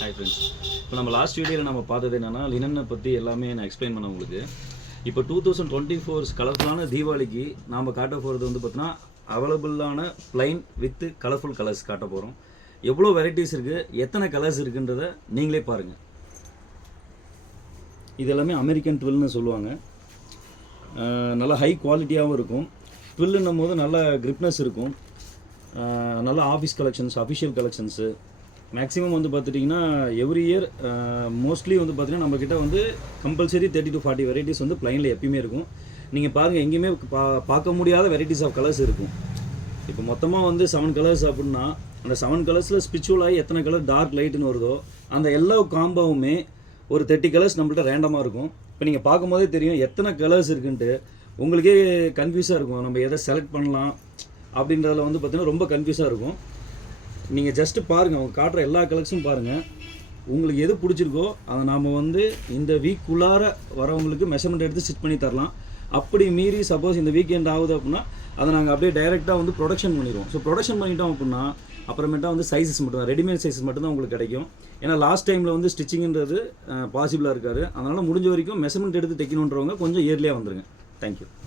Hi friends. இப்போ நம்ம last வீடியோவில் நம்ம பார்த்தது என்னென்னா லினனை பற்றி எல்லாமே நான் எக்ஸ்பிளைன் பண்ண உங்களுக்கு. இப்போ 2024 கலர்ஃபுல்லான தீபாவளிக்கு நாம் காட்ட போகிறது வந்து பார்த்தீங்கன்னா அவைலபிளான ப்ளைன் வித் கலர்ஃபுல் கலர்ஸ் காட்ட போகிறோம். எவ்வளோ வெரைட்டிஸ் இருக்குது, எத்தனை கலர்ஸ் இருக்குன்றதை நீங்களே பாருங்கள். இது எல்லாமே அமெரிக்கன் ட்வில்னு சொல்லுவாங்க. நல்லா ஹை குவாலிட்டியாகவும் இருக்கும். ட்வில்லுன்னும் போது நல்ல கிரிப்னஸ் இருக்கும். நல்ல office collections, official collections maximum வந்து பார்த்துட்டிங்கன்னா எவ்ரி இயர் மோஸ்ட்லி வந்து பார்த்திங்கன்னா நம்மக்கிட்ட வந்து கம்பல்சரி 30 to 40 வெரைட்டிஸ் வந்து ப்ளைனில் எப்பயுமே இருக்கும். நீங்கள் பாருங்கள், எங்கேயுமே பார்க்க முடியாத வெரைட்டிஸ் ஆஃப் கலர்ஸ் இருக்கும். இப்போ மொத்தமாக வந்து 7 கலர்ஸ் அப்படின்னா அந்த 7 கலர்ஸில் ஸ்பிரிச்சுவலாகி எத்தனை கலர் டார்க் லைட்டுன்னு வருதோ அந்த எல்லா காம்போவுமே ஒரு 30 கலர்ஸ் நம்மள்ட்ட ரேண்டமாக இருக்கும். இப்போ நீங்கள் பார்க்கும்போதே தெரியும் எத்தனை கலர்ஸ் இருக்குன்ட்டு. உங்களுக்கே கன்ஃபியூஸாக இருக்கும், நம்ம எதை செலக்ட் பண்ணலாம் அப்படின்றதில் வந்து பார்த்திங்கன்னா ரொம்ப கன்ஃபியூஸாக இருக்கும். நீங்கள் ஜஸ்ட்டு பாருங்கள், அவங்க காட்டுற எல்லா கலெக்ஷனும் பாருங்கள். உங்களுக்கு எது பிடிச்சிருக்கோ அதை நாம் வந்து இந்த வீக்குள்ளார வரவங்களுக்கு மெஷர்மெண்ட் எடுத்து ஸ்டிச் பண்ணி தரலாம். அப்படி மீறி சப்போஸ் இந்த வீக்கெண்ட் ஆகுது அப்படின்னா அதை நாங்கள் அப்படியே டைரெக்டாக வந்து ப்ரொடக்ஷன் பண்ணிடுவோம். ஸோ ப்ரொடக்ஷன் பண்ணிட்டோம் அப்படின்னா அப்புறமேட்டா வந்து சைஸஸ் மட்டும் தான், ரெடிமேட் சைஸஸ் மட்டும்தான் உங்களுக்கு கிடைக்கும். ஏன்னா லாஸ்ட் டைமில் வந்து ஸ்டிச்சிங்கிறது பாசிபிளாக இருக்காது. அதனால் முடிஞ்ச வரைக்கும் மெஷர்மெண்ட் எடுத்து தைக்கணுன்றவங்க கொஞ்சம் இயர்லியாக வந்துடுங்க. தேங்க்யூ.